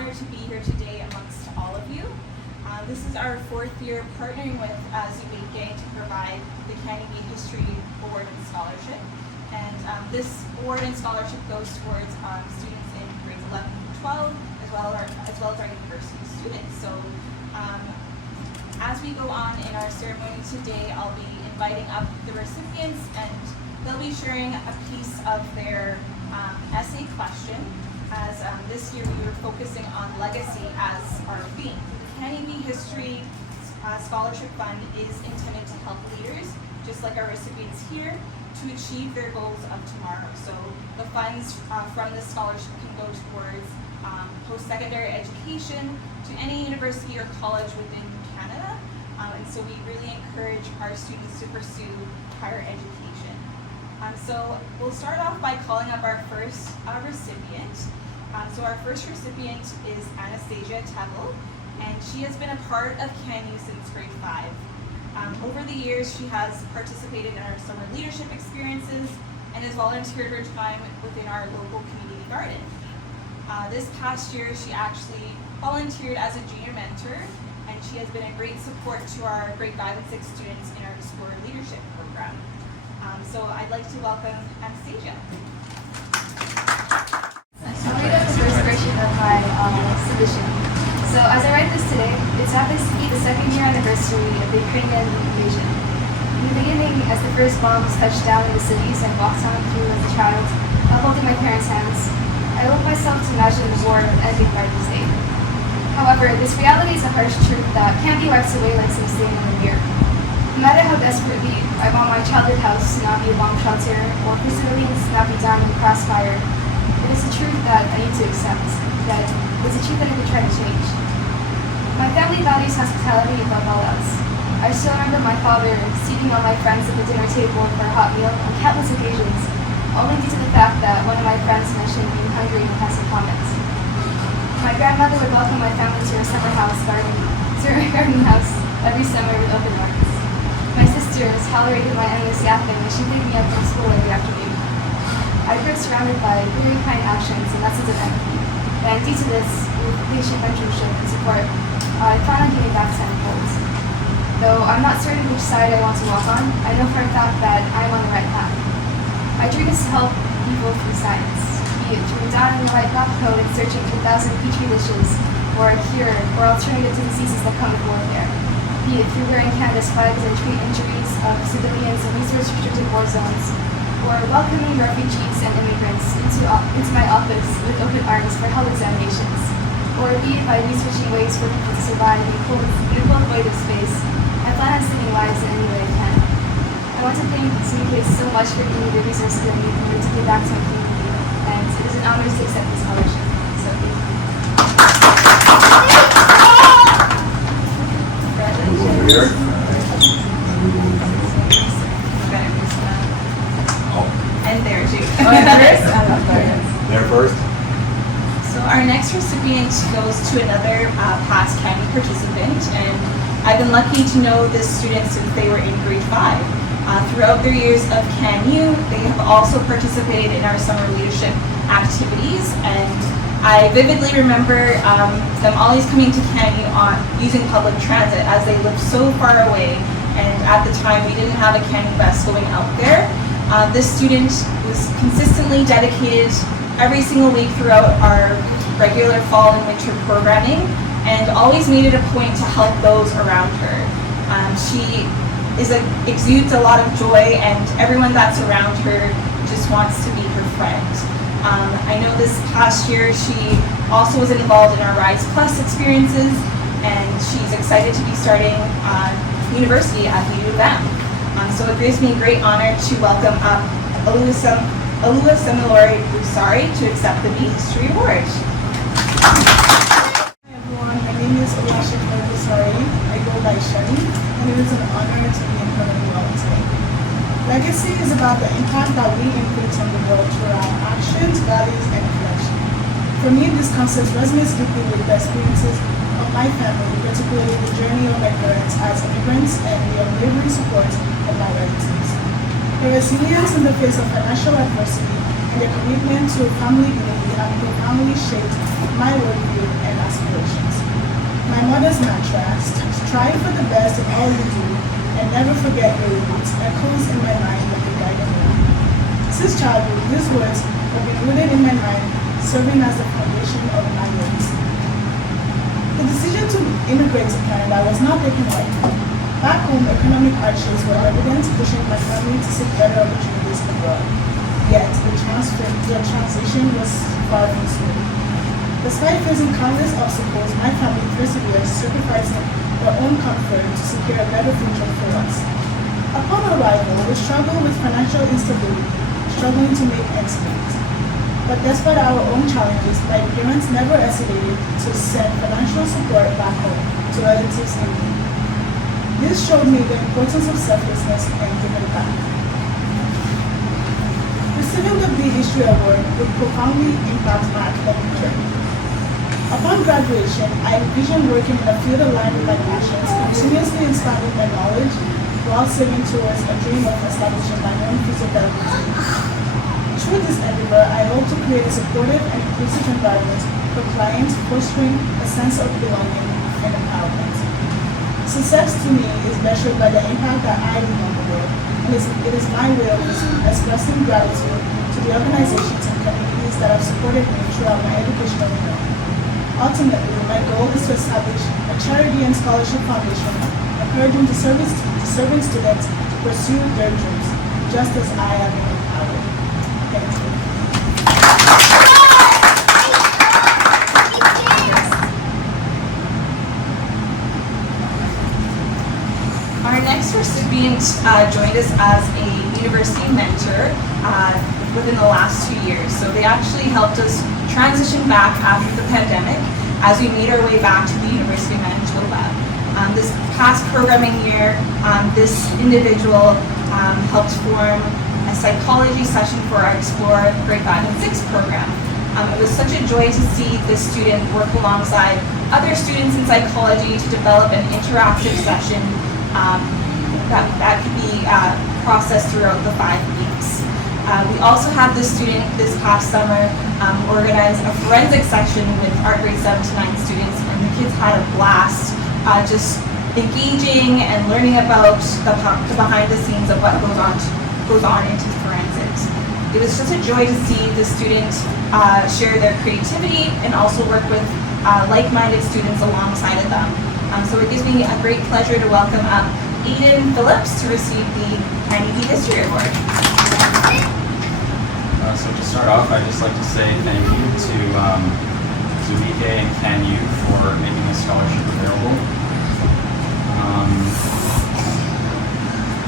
honor to be here today amongst all of you. This is our fourth year partnering with Zueike to provide the CanU History Award and Scholarship. And this award and scholarship goes towards students in grades 11 through 12, as well as our university students. So as we go on in our ceremony today, I'll be inviting up the recipients, and they'll be sharing a piece of their essay question, as this year we were focusing on legacy as our theme. The CanU History Scholarship Fund is intended to help leaders, just like our recipients here, to achieve their goals of tomorrow. So the funds from this scholarship can go towards post-secondary education to any university or college within Canada. And so we really encourage our students to pursue higher education. So we'll start off by calling up our first recipient. So our first recipient is Anastasia Tevel, and she has been a part of CanU since grade 5. Over the years, she has participated in our summer leadership experiences and has volunteered her time within our local community garden. This past year, she actually volunteered as a junior mentor, and she has been a great support to our grade 5 and 6 students in our Explorer Leadership program. So I'd like to welcome Anastasia. I'll read out the first version of my submission. So as I write this today, it happens to be the 2nd year anniversary of the Ukrainian invasion. In the beginning, as the first bombs touched down in the cities and walked on through as a child, while holding my parents' hands, I allowed myself to imagine the war ending by this day. However, this reality is a harsh truth that can't be wiped away like some stain on the mirror. No matter how desperately I want my childhood house to not be a bomb shelter or for civilians to not be down in the crossfire, it is a truth that I need to accept, that it's a truth that I can try to change. My family values hospitality above all else. I still remember my father seating all my friends at the dinner table for a hot meal on countless occasions, only due to the fact that one of my friends mentioned being hungry in a passing comment. My grandmother would welcome my family to her summer garden house every summer with open arms. My sisters tolerated my endless yapping when she picked me up from school every afternoon. I grew up surrounded by very kind actions and lessons of empathy, and due to this, with patient mentorship and support, I plan on giving back tenfold. Though I'm not certain which side I want to walk on, I know for a fact that I am on the right path. My dream is to help people through science, be it through donning the right lab coat and searching for 1,000 petri dishes, or a cure or alternative to diseases that come with warfare, be it through wearing Canada's flags and treat injuries of civilians in resource-restricted war zones, or welcoming refugees and immigrants into my office with open arms for health examinations, or be it by researching ways for people to survive in a cold void of space. I plan on saving lives in any way I can. I want to thank Zueike so much for giving me the resources I need in order to give back to my community, and it is an honor to accept this scholarship. So thank you. And there too. There first. So our next recipient goes to another past CanU participant, and I've been lucky to know this student since they were in grade 5. Throughout their years of CanU, they have also participated in our summer leadership activities, and I vividly remember them always coming to CanU on using public transit, as they lived so far away, and at the time we didn't have a CanU bus going out there. This student was consistently dedicated every single week throughout our regular fall and winter programming, and always made it a point to help those around her. She exudes a lot of joy, and everyone that's around her just wants to be her friend. I know this past year she also was involved in our Rise Plus experiences, and she's excited to be starting university at the U of M. So it gives me great honor to welcome up Alua Semilori-Busari to accept the B History Award. Hi everyone, my name is Alua Semilori-Busari. I go by Shani, and it is an honor to be in front of you all today. Legacy is about the impact that we inflict on the world through our actions, values, and connection. For me, this concept resonates deeply with the experiences of my family, particularly the journey of my parents as immigrants and the unwavering support of my relatives. Their resilience in the face of financial adversity and their commitment to family unity and profoundly shaped my worldview and aspirations. My mother's mantra, strive for the best in all you do and never forget your roots, echoes in my mind like a guiding light. Since childhood, these words have been rooted in my mind, serving as the foundation of my words. The decision to immigrate to Canada was not taken lightly. Back home, economic hardships were evident, pushing my family to seek better opportunities abroad. Yet, the transition was far from smooth. Despite facing countless obstacles, my family persevered, sacrificing their own comfort to secure a better future for us. Upon arrival, we struggled with financial instability, struggling to make ends meet. But despite our own challenges, my parents never hesitated to send financial support back home to relatives in need. This showed me the importance of selflessness and giving back. Receiving the B History Award would profoundly impact my academic journey. Upon graduation, I envisioned working in a field aligned with my passions, continuously expanding my knowledge while saving towards a dream of establishing my own physiotherapy clinic. Through this endeavor, I hope to create a supportive and inclusive environment for clients, fostering a sense of belonging and empowerment. Success to me is measured by the impact that I leave on the world, and it is my way of expressing gratitude to the organizations and communities that have supported me throughout my educational journey. Ultimately, my goal is to establish a charity and scholarship foundation, encouraging deserving students to pursue their dreams, just as I have been empowered. Thank you. Our next recipient joined us as a university mentor within the last 2 years. So they actually helped us transition back after the pandemic as we made our way back to the University of Manitoba. This past programming year, this individual helped form a psychology session for our Explore grade 5 and 6 program. It was such a joy to see this student work alongside other students in psychology to develop an interactive session that could be processed throughout the 5 weeks. We also had this student this past summer organize a forensic section with our grade 7 to 9 students, and the kids had a blast just engaging and learning about the behind the scenes of what goes on into forensics. It was just a joy to see the students share their creativity and also work with like-minded students alongside of them. So it gives me a great pleasure to welcome up Aiden Phillips to receive the CanU History Award. So to start off, I'd just like to say thank you to Zueike and CanU for making this scholarship available.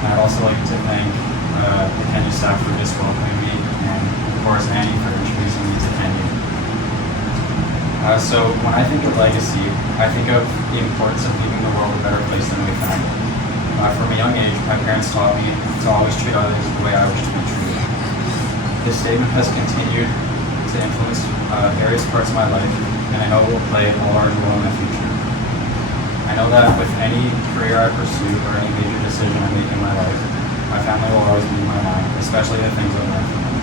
I'd also like to thank the CanU staff for just welcoming me, and of course Annie for introducing me to CanU. So when I think of legacy, I think of the importance of leaving the world a better place than we found it. From a young age, my parents taught me to always treat others the way I wish to be treated. This statement has continued to influence various parts of my life, and I know it will play a large role in the future. I know that with any career I pursue or any major decision I make in my life, my family will always be in my mind, especially the things I learn from them.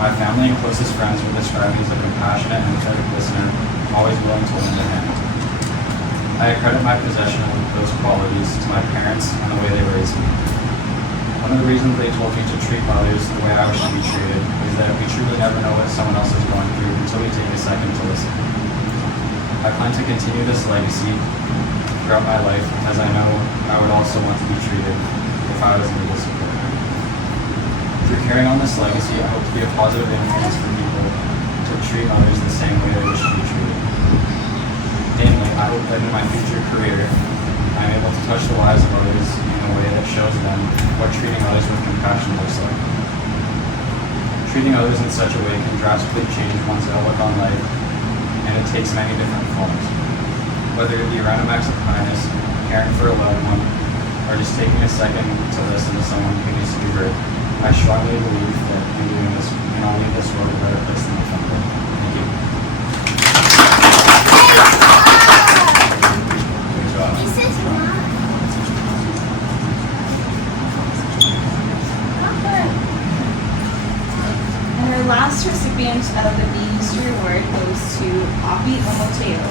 My family and closest friends would describe me as a compassionate and empathetic listener, always willing to lend a hand. I accredit my possession of those qualities to my parents and the way they raised me. One of the reasons they told me to treat others the way I wish to be treated is that we truly never know what someone else is going through until we take a second to listen. I plan to continue this legacy throughout my life, as I know I would also want to be treated if I was able to support. Through carrying on this legacy, I hope to be a positive influence for people to treat others the same way they wish to be treated. Namely, I hope that in my future career, I'm able to touch the lives of others in a way that shows them what treating others with compassion looks like. Treating others in such a way can drastically change one's outlook on life, and it takes many different forms. Whether it be random acts of kindness, caring for a loved one, or just taking a second to listen to someone who needs to be heard, I strongly believe that in doing this, we can all leave this world a better place than we found it. Thank you. Good job. And our last recipient of the B History Award goes to Poppy Omoteo.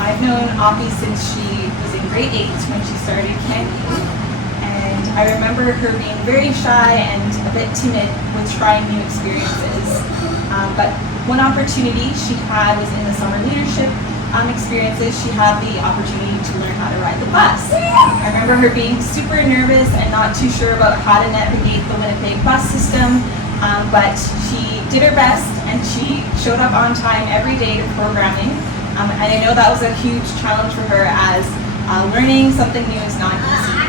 I've known Oppie since she was in grade 8 when she started CanU. And I remember her being very shy and a bit timid with trying new experiences. But one opportunity she had was in the summer leadership experiences. She had the opportunity to learn how to ride the bus. I remember her being super nervous and not too sure about how to navigate the Winnipeg bus system. But she did her best and she showed up on time every day to programming. And I know that was a huge challenge for her as learning something new is not easy.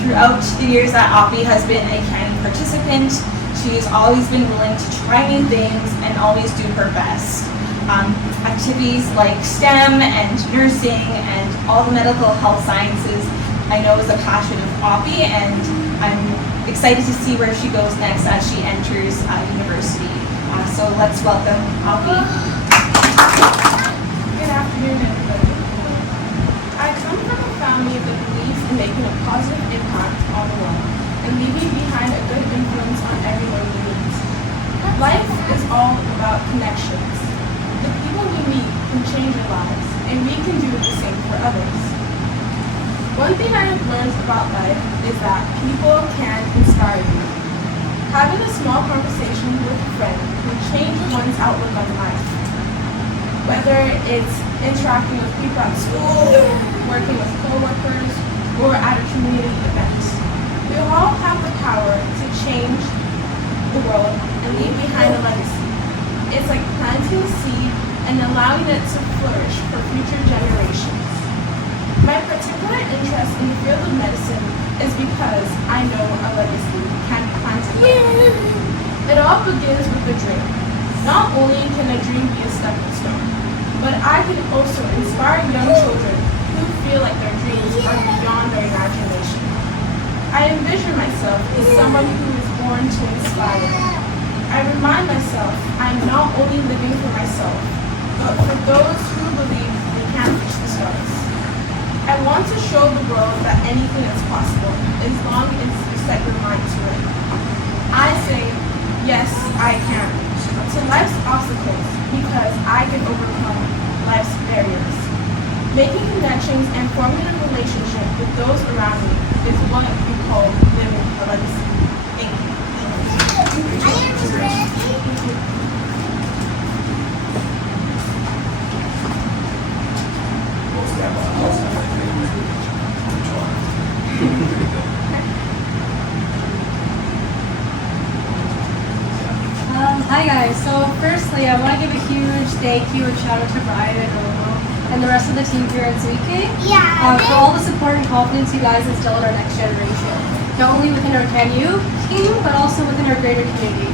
Throughout the years that Oppie has been a CanU participant, she has always been willing to try new things and always do her best. Activities like STEM and nursing and all the medical health sciences I know is a passion of Oppie, and I'm excited to see where she goes next as she enters university. So let's welcome Oppie. Good afternoon, everybody. I come from a family that believes in making a positive impact on the world and leaving behind a good influence on everyone we meet. Life is all about connections. The people we meet can change our lives, and we can do the same for others. One thing I have learned about life is that people can inspire you. Having a small conversation with a friend can change one's outlook on life. Whether it's interacting with people at school, working with coworkers, or at a community event. We all have the power to change the world and leave behind a legacy. It's like planting a seed and allowing it to flourish for future generations. My particular interest in the field of medicine is because I know a legacy can be planted. It all begins with a dream. Not only can a dream be a stepping stone, but I can also inspire young children who feel like their dreams are beyond their imagination. I envision myself as someone who is born to inspire. I remind myself I'm not only living for myself, but for those who believe they can reach the stars. I want to show the world that anything is possible as long as you set your mind to it. I say, yes, I can, to life's obstacles because I can overcome life's barriers. Making connections and forming a relationship with those around me is what we call living a legacy. Thank you. Hi guys, so firstly I want to give a huge thank you and shout out to Brian and Olo and the rest of the team here at Zueike for all the support and confidence you guys instill in our next generation, not only within our CanU team but also within our greater community.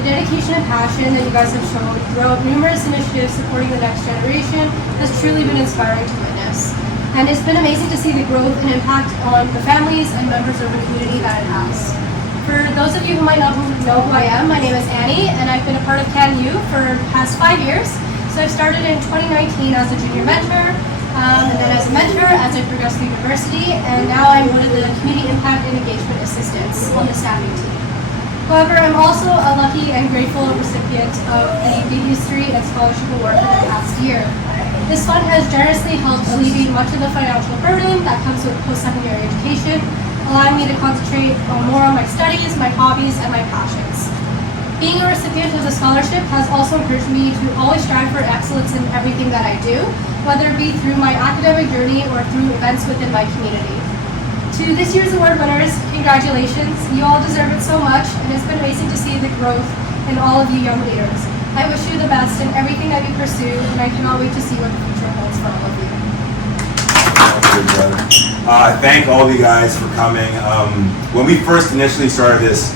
The dedication and passion that you guys have shown throughout numerous initiatives supporting the next generation has truly been inspiring to witness. And it's been amazing to see the growth and impact on the families and members of the community that it has. For those of you who might not know who I am, my name is Annie, and I've been a part of CanU for the past 5 years. So I started in 2019 as a junior mentor, and then as a mentor as I progressed through university, and now I'm one of the community impact and engagement assistants on the staffing team. However, I'm also a lucky and grateful recipient of the Big History and Scholarship Award for the past year. This fund has generously helped alleviate much of the financial burden that comes with post-secondary education, allowing me to concentrate more on my studies, my hobbies, and my passions. Being a recipient of the scholarship has also encouraged me to always strive for excellence in everything that I do, whether it be through my academic journey or through events within my community. To this year's award winners, congratulations. You all deserve it so much, and it's been amazing to see the growth in all of you young leaders. I wish you the best in everything that you pursue, and I cannot wait to see what the future holds for all of you. Thank all of you guys for coming. When we first initially started this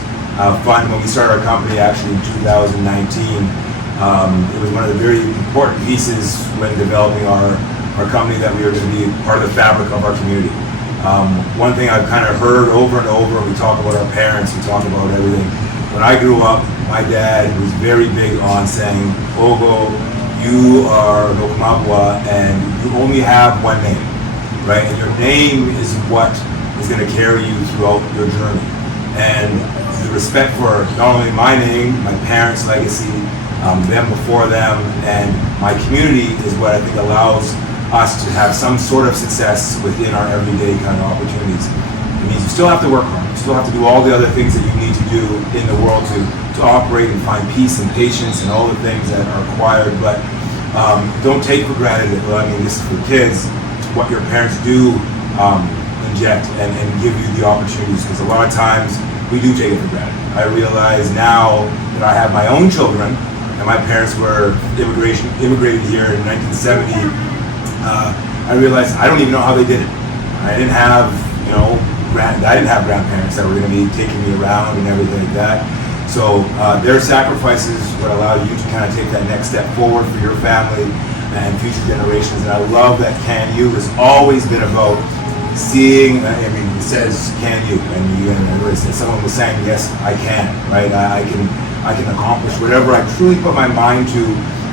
fund, when we started our company actually in 2019, it was one of the very important pieces when developing our company that we were going to be part of the fabric of our community. One thing I've kind of heard over and over, we talk about our parents, we talk about everything. When I grew up, my dad was very big on saying, Ogo, you are Nokamabwa and you only have one name. Right, and your name is what is going to carry you throughout your journey. And the respect for not only my name, my parents' legacy, them before them, and my community is what I think allows us to have some sort of success within our everyday kind of opportunities. It means you still have to work hard. You still have to do all the other things that you need to do in the world to operate and find peace and patience and all the things that are required. But don't take for granted that, well, I mean, this is for kids, what your parents do inject and give you the opportunities, because a lot of times we do take it for granted. I realize now that I have my own children, and my parents were immigrated here in 1970. I realized I don't even know how they did it. I didn't have, I didn't have grandparents that were going to be taking me around and everything like that. So their sacrifices would allow you to kind of take that next step forward for your family and future generations. And I love that CanU has always been about seeing, it says CanU, and someone was saying, yes, I can, right? I can accomplish whatever I truly put my mind to,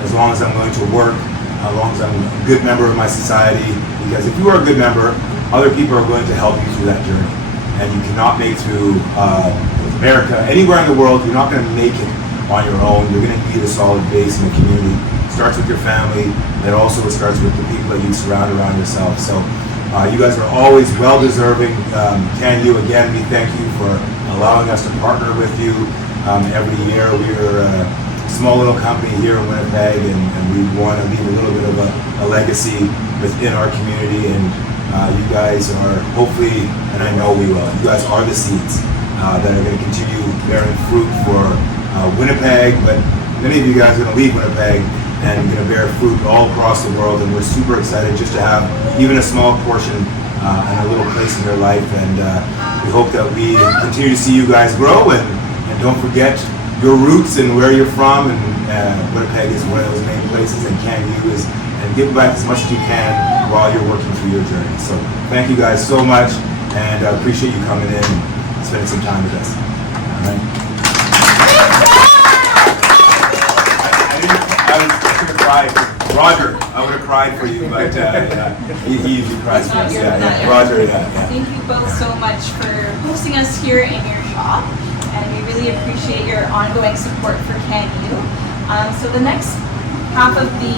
as long as I'm going to work, as long as I'm a good member of my society. Because if you are a good member, other people are going to help you through that journey. And you cannot make through America, anywhere in the world, you're not going to make it on your own. You're going to need a solid base in the community. It starts with your family, and also it starts with the people that you surround around yourself. So you guys are always well-deserving. CanU, again, we thank you for allowing us to partner with you every year. We're a small little company here in Winnipeg, and we want to leave a little bit of a legacy within our community. And you guys are hopefully, and I know we will, you guys are the seeds that are going to continue bearing fruit for Winnipeg, but many of you guys are going to leave Winnipeg and going to bear fruit all across the world, and we're super excited just to have even a small portion and a little place in your life. And we hope that we continue to see you guys grow, and don't forget your roots and where you're from. And Winnipeg is one of those main places, and CanU is, and give back as much as you can while you're working through your journey. So thank you guys so much, and I appreciate you coming in and spending some time with us. All right. I should have cried. Roger, I would have cried for you, but he usually cries for us. Yeah. Roger, Thank you both so much for hosting us here in your shop, and we really appreciate your ongoing support for CanU. So the next half of the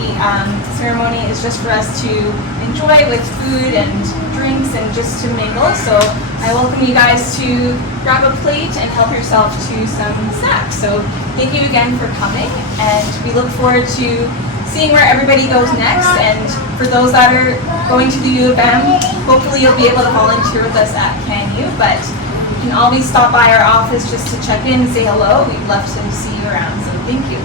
ceremony is just for us to enjoy with food and drinks and just to mingle. So I welcome you guys to grab a plate and help yourself to some snacks. So thank you again for coming, and we look forward to seeing where everybody goes next. And for those that are going to the U of M, hopefully you'll be able to volunteer with us at CanU, but you can always stop by our office just to check in and say hello. We'd love to see you around, so thank you.